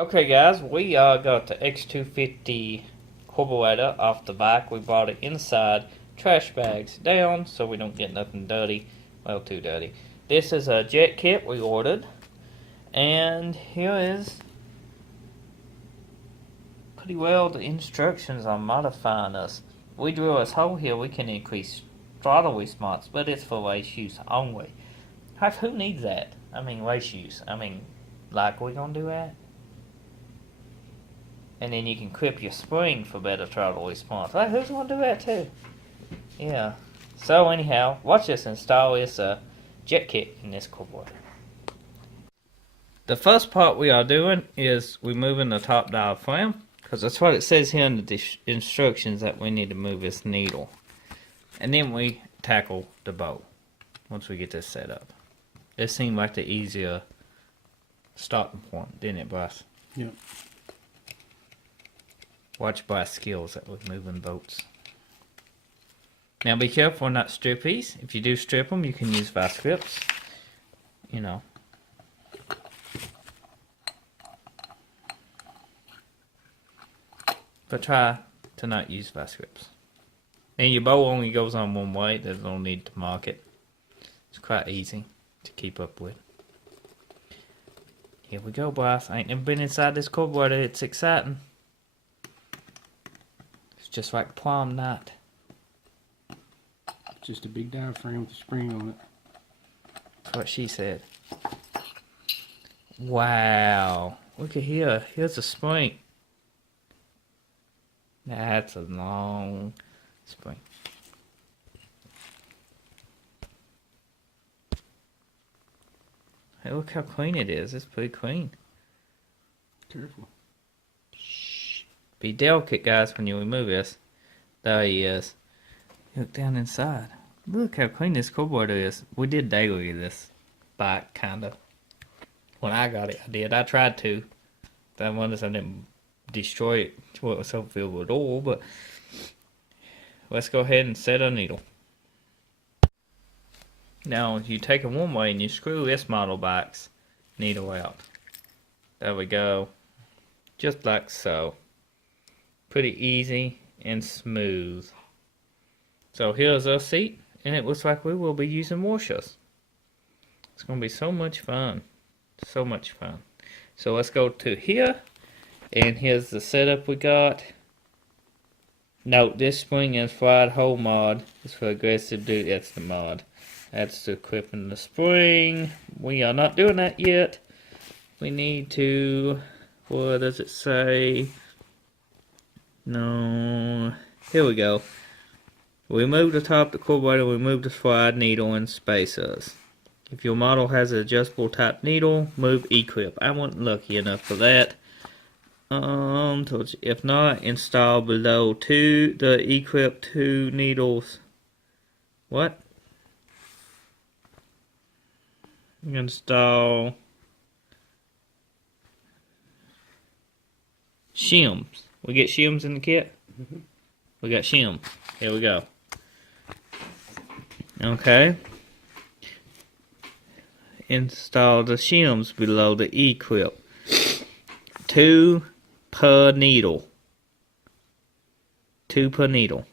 Okay guys, we got the X250 carburetor off the bike. We brought it inside, trash bags down so we don't get nothing dirty, well too dirty. This is a jet kit we ordered, and here is pretty well the instructions on modifying this. We drill this hole here, we can increase throttle response, but it's for race use only. Who needs that? I mean race use, like we gonna do that? And then you can clip your spring for better throttle response. Like, who's going to do that too? Yeah. So anyhow, watch us install this jet kit in this carburetor. The first part we are doing is removing the top diaphragm, because that's what it says here in the instructions, that we need to move this needle. And then we tackle the bow once we get this set up. It seemed like the easier starting point, didn't it, Bryce? Yep. Watch Bryce's skills at moving bolts. Now be careful not to strip these. If you do strip them, you can use vice grips. You know. But try to not use vice grips. And your bow only goes on one way. There's no need to mark it. It's quite easy to keep up with. Here we go, Bryce. I ain't never been inside this carburetor. It's exciting. Just like prom night. Just a big diaphragm with a spring on it. That's what she said. Wow. Look at here. Here's a spring. That's a long spring. Hey, look how clean it is. It's pretty clean. Careful. Be delicate, guys, when you remove this. There he is. Look down inside. Look how clean this carburetor is. We did daily this bike, kinda. When I got it, I did. I tried to. That one is I didn't destroy it to it was so filled with oil, but let's go ahead and set a needle. Now, you take it one way and you screw this model bike's needle out. There we go. Just like so. Pretty easy and smooth. So here's our seat, and it looks like we will be using washers. It's going to be so much fun. So much fun. So let's go to here, and here's the setup we got. Note, this spring and fried hole mod is for aggressive duty. That's the mod. That's the equipping the spring. We are not doing that yet. We need to, what does it say? No, here we go. Remove the top of the carburetor, remove the slide needle and spacers. If your model has an adjustable type needle, move E-clip. I wasn't lucky enough for that. If not, install below the E-clip 2 needles. What? Install shims. We get shims in the kit? Mm-hmm. We got shim. Here we go. Okay. Install the shims below the E-clip. 2 per needle. 2 per needle.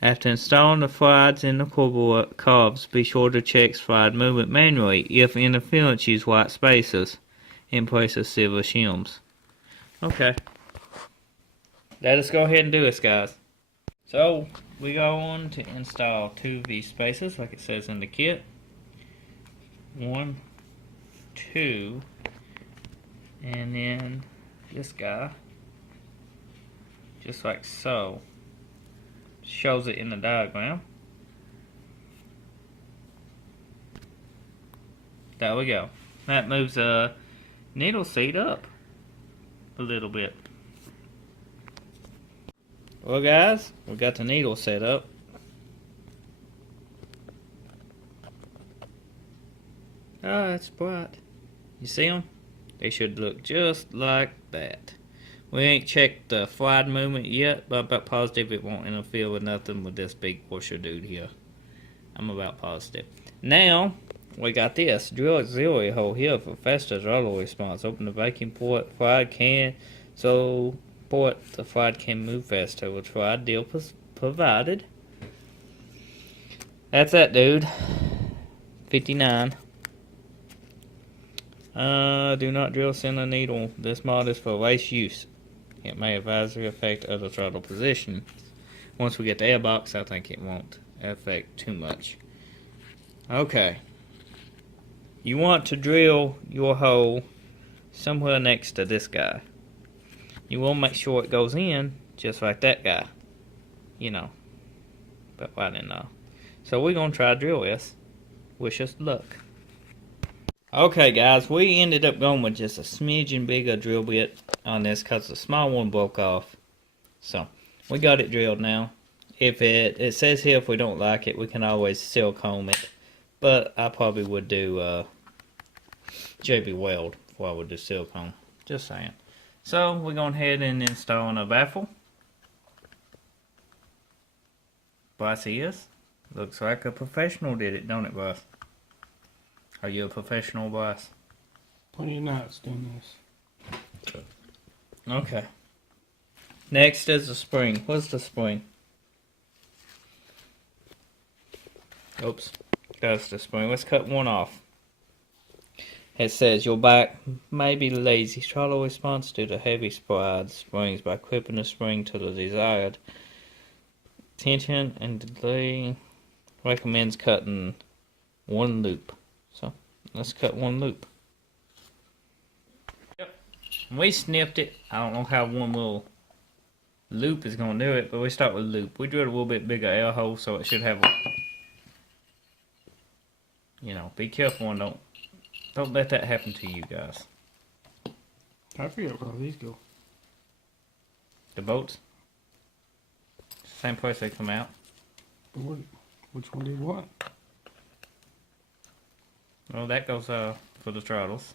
After installing the slides in the carbs, be sure to check slide movement manually. If interference, use white spacers in place of silver shims. Okay. Let us go ahead and do this, guys. So, we go on to install 2 V spacers like it says in the kit. 1, 2, and then this guy, just like so. Shows it in the diagram. There we go. That moves the needle seat up a little bit. Well guys, we got the needle set up. Ah, it's bright. You see them? They should look just like that. We ain't checked the slide movement yet, but I'm about positive it won't interfere with nothing with this big washer dude here. I'm about positive. Now, we got this drill auxiliary hole here for faster throttle response. Open the vacuum port, fried can, so port the fried can move faster with fried deal provided. That's that, dude. 59. Do not drill center needle. This mod is for race use. It may adversely affect other throttle position. Once we get the airbox, I think it won't affect too much. Okay. You want to drill your hole somewhere next to this guy. You will make sure it goes in just like that guy. You know. But I didn't know. So we're going to try to drill this. Wish us luck. Okay guys, we ended up going with just a smidgen bigger drill bit on this because the small one broke off. So, we got it drilled now. If it says here if we don't like it, we can always silicone it. But I probably would do JB Weld before I would do silicone. Just saying. So, we're going ahead and install a baffle. Boss is. Looks like a professional did it, don't it, boss? Are you a professional, boss? Plenty of knots doing this. Okay. Next is the spring. What's the spring? Oops. That's the spring. Let's cut one off. It says your back may be lazy. Throttle response due to heavy springs by clipping the spring to the desired tension and delay. Recommends cutting one loop. So let's cut one loop. Yep. We snipped it. I don't know how one little loop is going to do it, but we start with loop. We drilled a little bit bigger air hole, so it should have a, you know, be careful and don't let that happen to you guys. I forget where all these go. The bolts, same place they come out. Which one do you want? Well, that goes for the throttles.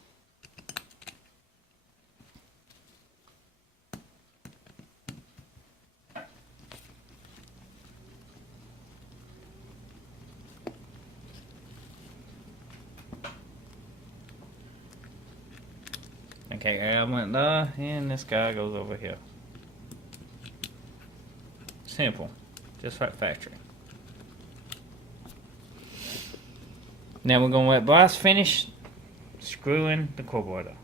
Okay, I went there, and this guy goes over here. Simple, just like factory. Now we're going to let Boss finish screwing the carburetor.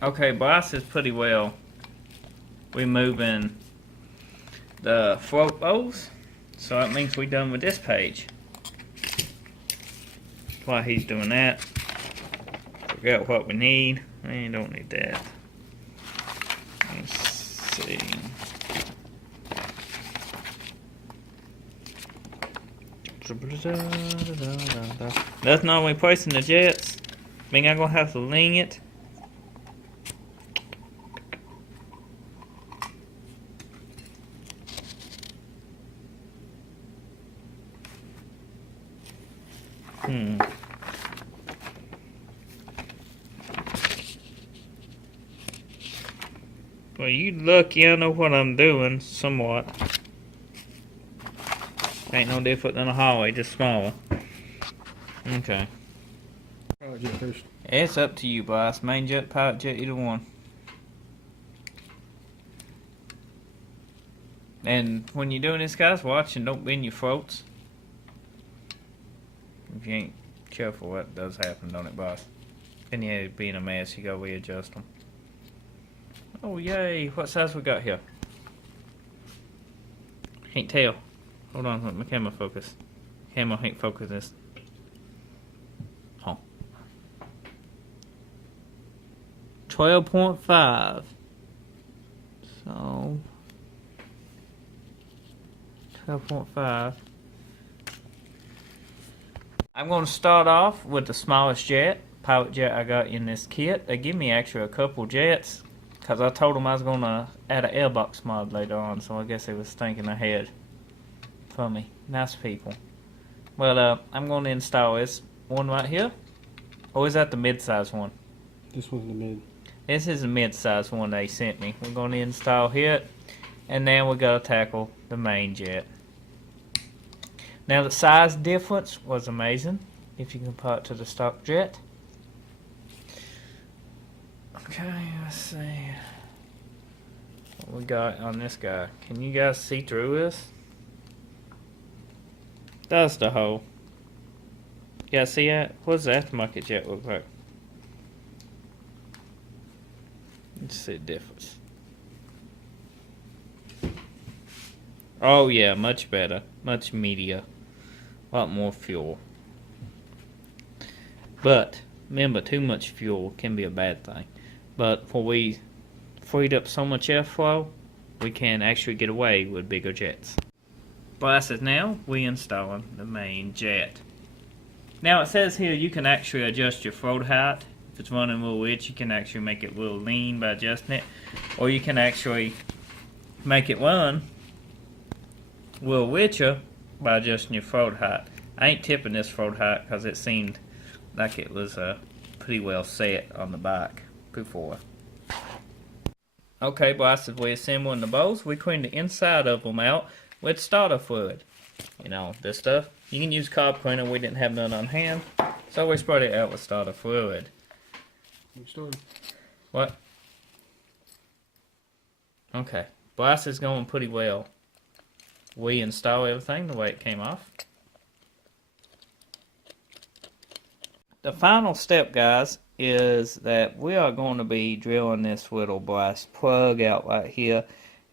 Okay, Boss is pretty well removing the float bolts, so that means we're done with this page. While he's doing that, forget what we need. We don't need that. Let's see. That's not only placing the jets. I mean, I'm gonna have to lean it. Well, you lucky I know what I'm doing, somewhat. Ain't no different than a hallway, just smaller. Okay. Pilot jet first. It's up to you, boss. Main jet, pilot jet, either one. And when you're doing this, guys, watch and don't bend your floats. If you ain't careful, that does happen, don't it, boss? Then you be in a mess, you gotta readjust them. Oh, yay. What size we got here? Can't tell. Hold on, let my camera focus. Camera ain't focus this. Oh. 12.5. So 12.5. I'm going to start off with the smallest jet, pilot jet I got in this kit. They give me actually a couple jets because I told them I was going to add an airbox mod later on, so I guess they was thinking ahead for me. Nice people. Well, I'm going to install this one right here. Or is that the mid-size one? This one's the mid. This is the mid-size one they sent me. We're going to install here, and then we got to tackle the main jet. Now the size difference was amazing, if you compare it to the stock jet. Okay, let's see what we got on this guy. Can you guys see through this? That's the hole. You guys see that? What does the aftermarket jet look like? Let's see the difference. Oh yeah, much better. Much meatier. A lot more fuel. But, remember, too much fuel can be a bad thing. But when we freed up so much airflow, we can actually get away with bigger jets. Blasted now, we installing the main jet. Now it says here you can actually adjust your float height. If it's running a little itch, you can actually make it a little lean by adjusting it. Or you can actually make it run a little richer by adjusting your float height. I ain't tipping this float height because it seemed like it was pretty well set on the bike before. Okay, blasted, we assembling the bows. We cleaned the inside of them out with starter fluid. You know, this stuff. You can use carb cleaner. We didn't have none on hand, so we sprayed it out with starter fluid. What? Okay, blast is going pretty well. We install everything the way it came off. The final step, guys, is that we are going to be drilling this little blast plug out right here,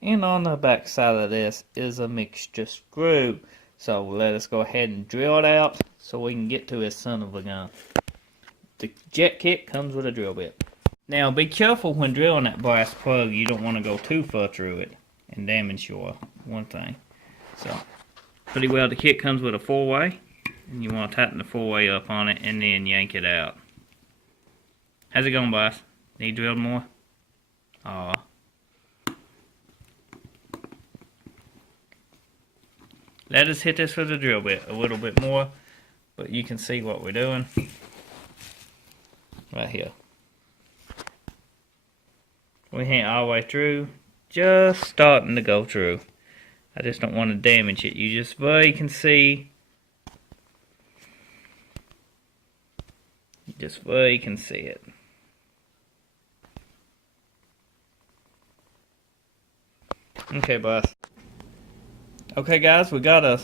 and on the back side of this is a mixture screw. So let us go ahead and drill it out so we can get to this son of a gun. The jet kit comes with a drill bit. Now be careful when drilling that blast plug. You don't want to go too far through it and damage your one thing. So pretty well the kit comes with a 4-way, and you want to tighten the 4-way up on it and then yank it out. How's it going, boss? Need drilled more? Aw. Let us hit this with a drill bit a little bit more, but you can see what we're doing right here. We ain't all the way through, just starting to go through. I just don't want to damage it. You just very can see. You just very can see it. Okay, boss. Okay, guys, we got a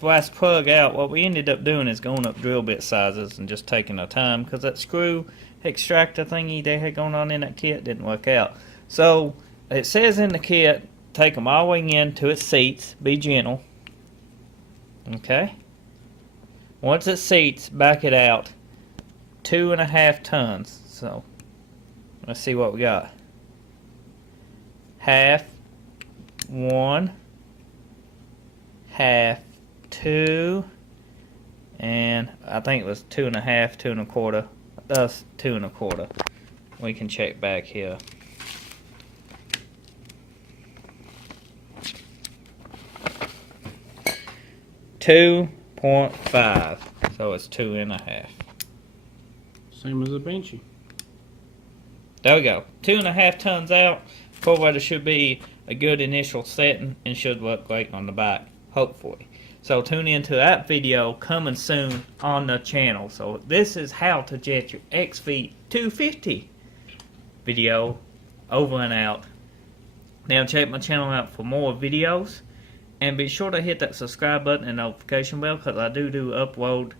blast plug out. What we ended up doing is going up drill bit sizes and just taking our time because that screw extractor thingy they had going on in that kit didn't work out. So it says in the kit, take them all the way in to its seats. Be gentle. Okay. Once it seats, back it out 2.5 tons. So let's see what we got. Half, 1, half, 2, and I think it was 2.5, 2.25. That's 2.25. We can check back here. $2.5, so it's 2.5. Same as a Benchy. There we go. 2.5 tons out. 4-wheeler should be a good initial setting and should work great on the bike, hopefully. So tune into that video coming soon on the channel. So this is how to jet your xv250 video over and out. Now check my channel out for more videos. And be sure to hit that subscribe button and notification bell because I do upload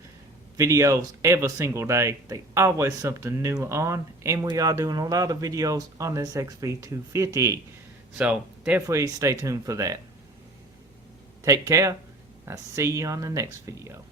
videos every single day. They always something new on. And we are doing a lot of videos on this xv250. So definitely stay tuned for that. Take care. I'll see you on the next video.